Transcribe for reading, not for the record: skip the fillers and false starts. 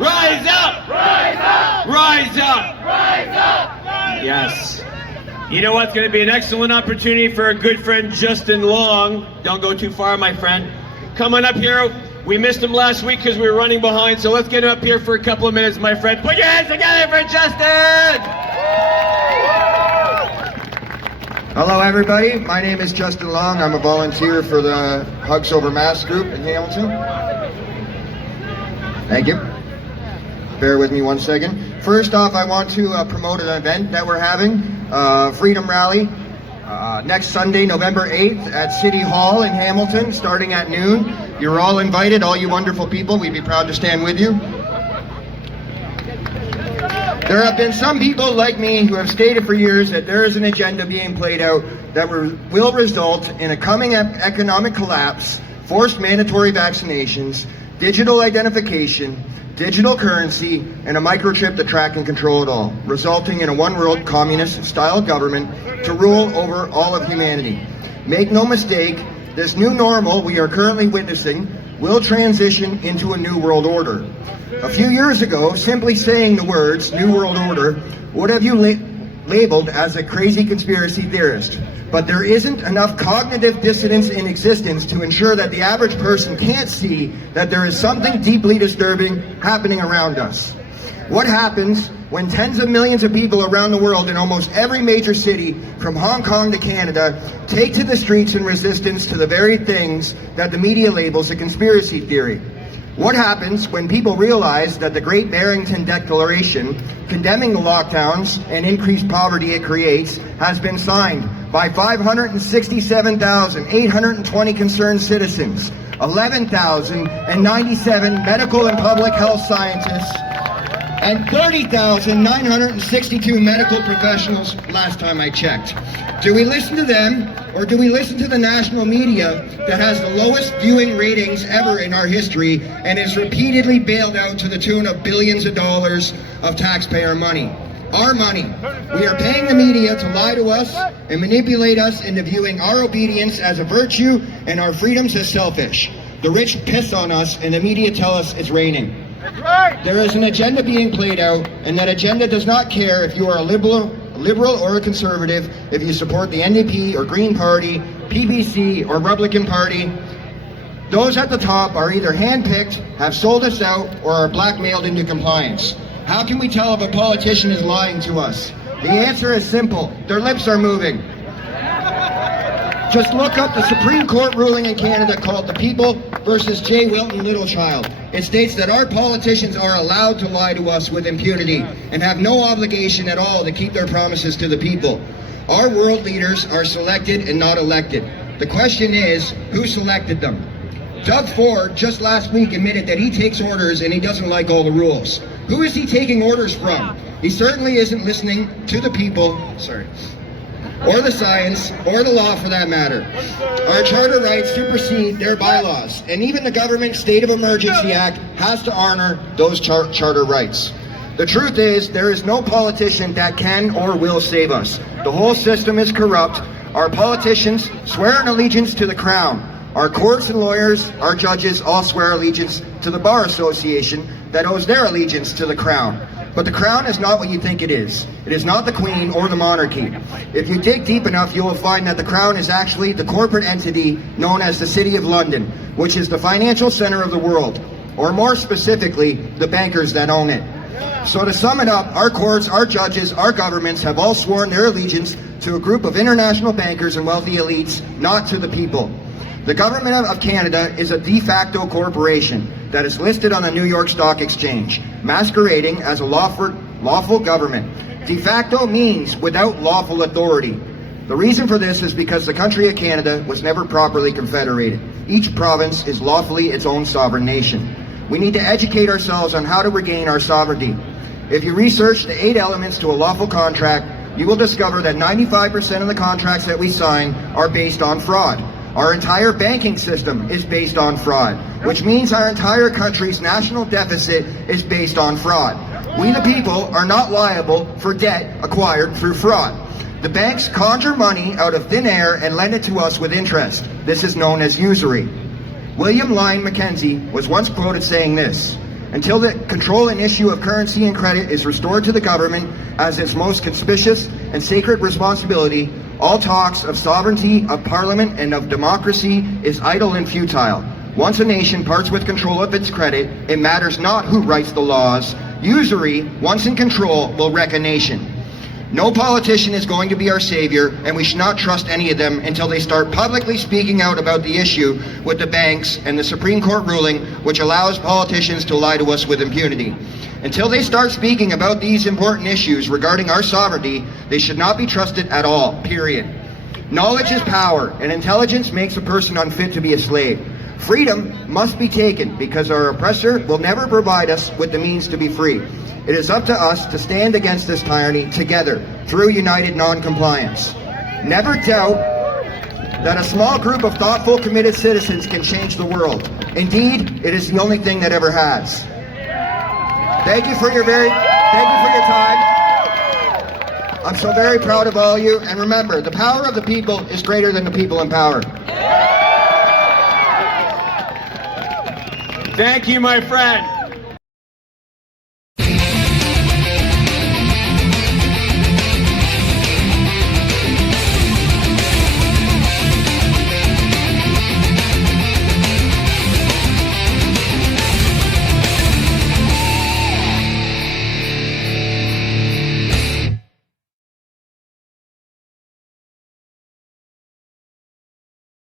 Rise up! Rise up! Rise up! Rise up! Yes. You know what's going to be an excellent opportunity for our good friend Justin Long. Don't go too far, my friend. Coming up here. We missed him last week because we were running behind, so let's get him up here for a couple of minutes, my friend. Put your hands together for Justin! Hello everybody, my name is Justin Long. I'm a volunteer for the Hugs Over Masks group in Hamilton. Thank you. Bear with me one second. First off, I want to promote an event that we're having, Freedom Rally, next Sunday, November 8th at City Hall in Hamilton, starting at noon. You're all invited, all you wonderful people. We'd be proud to stand with you. There have been some people like me who have stated for years that there is an agenda being played out that will result in a coming economic collapse, forced mandatory vaccinations, digital identification, digital currency, and a microchip to track and control it all, resulting in a one-world communist-style government to rule over all of humanity. Make no mistake, this new normal we are currently witnessing will transition into a new world order. A few years ago, simply saying the words New World Order would have you labeled as a crazy conspiracy theorist. But there isn't enough cognitive dissonance in existence to ensure that the average person can't see that there is something deeply disturbing happening around us. What happens when tens of millions of people around the world in almost every major city, from Hong Kong to Canada, take to the streets in resistance to the very things that the media labels a conspiracy theory? What happens when people realize that the Great Barrington Declaration, condemning the lockdowns and increased poverty it creates, has been signed by 567,820 concerned citizens, 11,097 medical and public health scientists, and 30,962 medical professionals last time I checked? Do we listen to them, or do we listen to the national media that has the lowest viewing ratings ever in our history and is repeatedly bailed out to the tune of billions of dollars of taxpayer money? Our money. We are paying the media to lie to us and manipulate us into viewing our obedience as a virtue and our freedoms as selfish. The rich piss on us and the media tell us it's raining. There is an agenda being played out, and that agenda does not care if you are a liberal or a conservative, if you support the NDP or Green Party, PPC or Republican Party. Those at the top are either handpicked, have sold us out, or are blackmailed into compliance. How can we tell if a politician is lying to us? The answer is simple. Their lips are moving. Just look up the Supreme Court ruling in Canada called the People versus J. Wilton Littlechild. It states that our politicians are allowed to lie to us with impunity and have no obligation at all to keep their promises to the people. Our world leaders are selected and not elected. The question is, who selected them? Doug Ford just last week admitted that he takes orders and he doesn't like all the rules. Who is he taking orders from? He certainly isn't listening to the people, or the science, or the law for that matter. Our charter rights supersede their bylaws, and even the Government State of Emergency Act has to honor those charter rights. The truth is, there is no politician that can or will save us. The whole system is corrupt. Our politicians swear an allegiance to the Crown. Our courts and lawyers, our judges all swear allegiance to the Bar Association that owes their allegiance to the Crown. But the Crown is not what you think it is. It is not the Queen or the monarchy. If you dig deep enough, you will find that the Crown is actually the corporate entity known as the City of London, which is the financial center of the world, or more specifically, the bankers that own it. So to sum it up, our courts, our judges, our governments have all sworn their allegiance to a group of international bankers and wealthy elites, not to the people. The Government of Canada is a de facto corporation that is listed on the New York Stock Exchange, masquerading as a lawful government. De facto means without lawful authority. The reason for this is because the country of Canada was never properly confederated. Each province is lawfully its own sovereign nation. We need to educate ourselves on how to regain our sovereignty. If you research the 8 elements to a lawful contract, you will discover that 95% of the contracts that we sign are based on fraud. Our entire banking system is based on fraud, which means our entire country's national deficit is based on fraud. We the people are not liable for debt acquired through fraud. The banks conjure money out of thin air and lend it to us with interest. This is known as usury. William Lyon Mackenzie was once quoted saying this: Until the control and issue of currency and credit is restored to the government as its most conspicuous and sacred responsibility, all talks of sovereignty, of parliament, and of democracy is idle and futile. Once a nation parts with control of its credit, it matters not who writes the laws. Usury, once in control, will wreck a nation. No politician is going to be our savior, and we should not trust any of them until they start publicly speaking out about the issue with the banks and the Supreme Court ruling, which allows politicians to lie to us with impunity. Until they start speaking about these important issues regarding our sovereignty, they should not be trusted at all, period. Knowledge is power, and intelligence makes a person unfit to be a slave. Freedom must be taken because our oppressor will never provide us with the means to be free. It is up to us to stand against this tyranny together through united non-compliance. Never doubt that a small group of thoughtful, committed citizens can change the world. Indeed, it is the only thing that ever has. Thank you for your time. I'm so very proud of all of you, and remember, the power of the people is greater than the people in power. Thank you, my friend.